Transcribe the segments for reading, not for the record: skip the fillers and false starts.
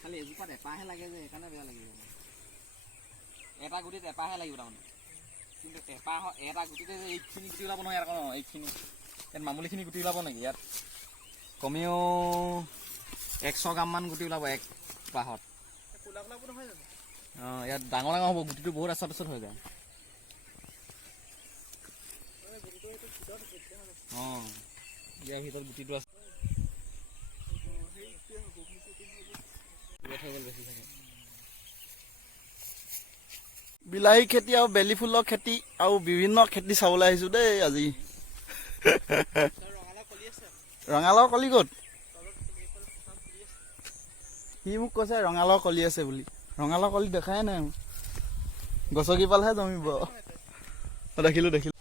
খালি এজোপাত এপাহে লাগে যে সেইকাৰণে বেয়া লাগিব এটা গুটিত এপাহে লাগিব তাৰমানে কিন্তু টেপা এটা গুটিতে যে এইখিনি গুটি ওলাব নহয় আকৌ এইখিনি ইয়াত মামুলিখিনি গুটি ওলাব নেকি ইয়াত কমেও 100 গ্ৰামমান গুটি ওলাব এক পাহত অঁ ইয়াত ডাঙৰ ডাঙৰ হ'ব গুটিটো বহুত আচত আচত হৈ যায় অঁ ইয়াৰ ভিতৰত গুটিটো আছে বিলাহী খেতি আৰু বেলি ফুলৰ খেতি আৰু বিভিন্ন খেতি চাবলৈ আহিছো দেই আজি ৰঙালাও কলি ক'ত সি মোক কৈছে ৰঙালাও কলি আছে বুলি ৰঙালাও কলি দেখাই নাই গছকি পালেহে জমিব দেখিলো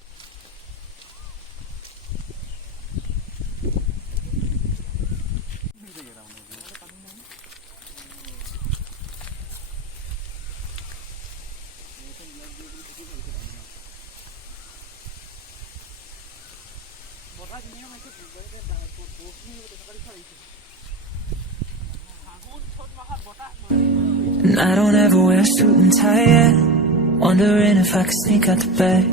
And I don't ever wear a suit and tie yet. Wondering if I could sneak out the bed.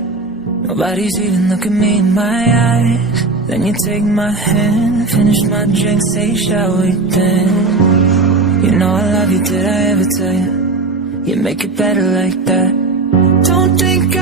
Nobody's even looking me in my eyes. Then you take my hand, finish my drink, say shall we dance? You know I love you, did I ever tell you? You make it better like that. Don't think